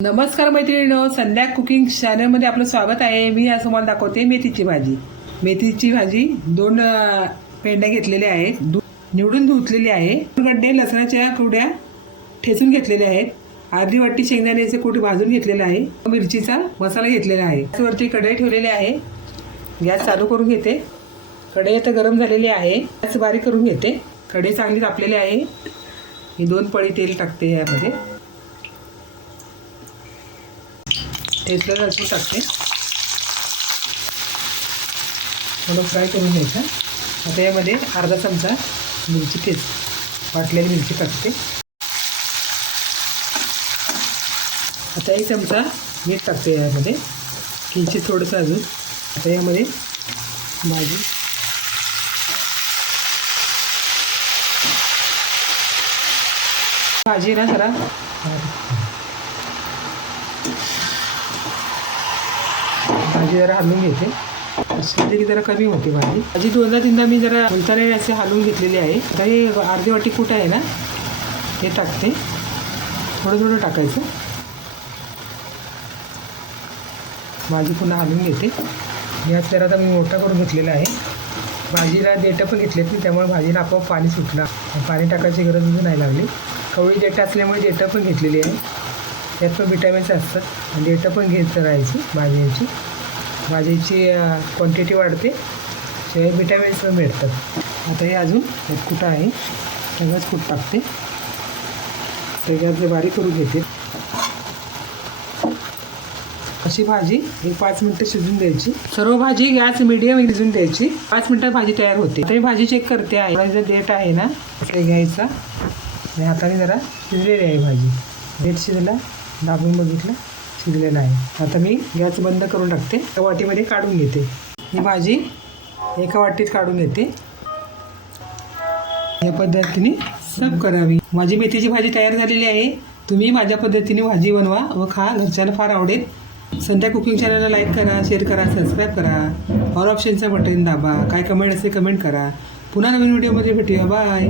नमस्कार मैत्रिणीनो संध्या कुकिंग चॅनलमध्ये आपलं स्वागत आहे. मी आज तुम्हाला दाखवते मेथीची भाजी. मेथीची भाजी दोन पेंड्या घेतलेल्या आहेत. निवडून धुतलेली आहे. गड्डे लसणाच्या कुड्या ठेचून घेतलेल्या आहेत. अर्धी वाटी शेंगदाण्याचे कुठे भाजून घेतलेलं आहे. मिरचीचा मसाला घेतलेला आहे. वरती कढई ठेवलेली आहे. गॅस चालू करून घेते. कढई आता गरम झालेली आहे. गॅस बारीक करून घेते. कढई चांगली तापलेली आहे. मी दोन पळी तेल टाकते यामध्ये. ठेचलेलं लसूण टाकते. थोडं फ्राय करून घ्यायचं. आता यामध्ये अर्धा चमचा मिरची ठेच वाटलेली मिरची टाकते. आता एक चमचा मीठ टाकते यामध्ये. किंचित थोडंसं अजून. आता यामध्ये भाजी. भाजी ना जरा. भाजी जरा हलवून घेते. असली की जरा कमी होते भाजी. भाजी दोनदा तीनदा मी जरा मुलताने असे हलवून घेतलेली आहे. आता हे अर्धी वाटी कुठं आहे ना हे टाकते. थोडं थोडं टाकायचं. भाजी पुन्हा हलवून घेते. गॅस जरा आता मी मोठा करून घेतलेला आहे. भाजीला देठं पण घेतलेत मी त्यामुळे भाजीला आपोआप पाणी सुटलं. पाणी टाकायची गरज नाही लागली. कवळी देठं असल्यामुळे देठं पण घेतलेली आहे. त्यात पण विटॅमिन्स असतात. आणि देठं पण घेत राहायची भाज्यांची भाजीची क्वांटिटी वाढते. शिवाय विटॅमिन्स पण मिळतात. आता हे अजून कुठं आहे. सगळंच कूट टाकते. त्याच्यातले बारीक करून घेते. अशी भाजी? एक पाच मिनटं शिजून द्यायची. सर्व भाजी गॅस मिडियम शिजून द्यायची. पाच मिनटात भाजी तयार होते. तरी मी भाजी चेक करते आहे. थोडा देठ आहे ना? ते घ्यायचा. आणि हाताने जरा शिजलेली आहे भाजी. देठ शिजला. दाबून बघितलं. शिजलेलं आहे. आता मी गॅस बंद करून टाकते. त्या वाटीमध्ये काढून घेते. ही भाजी एका वाटीत काढून घेते. या पद्धतीने सर्व करावी. माझी मेथीची भाजी तयार झालेली आहे. तुम्ही माझ्या पद्धतीने भाजी बनवा व खा. घरच्यांना फार आवडेल. संध्या कुकिंग चॅनलला लाईक करा शेअर करा सबस्क्राईब करा. ऑल ऑप्शनचं बटन दाबा. काय कमेंट असेल कमेंट करा. पुन्हा नवीन व्हिडिओमध्ये भेटूया. बाय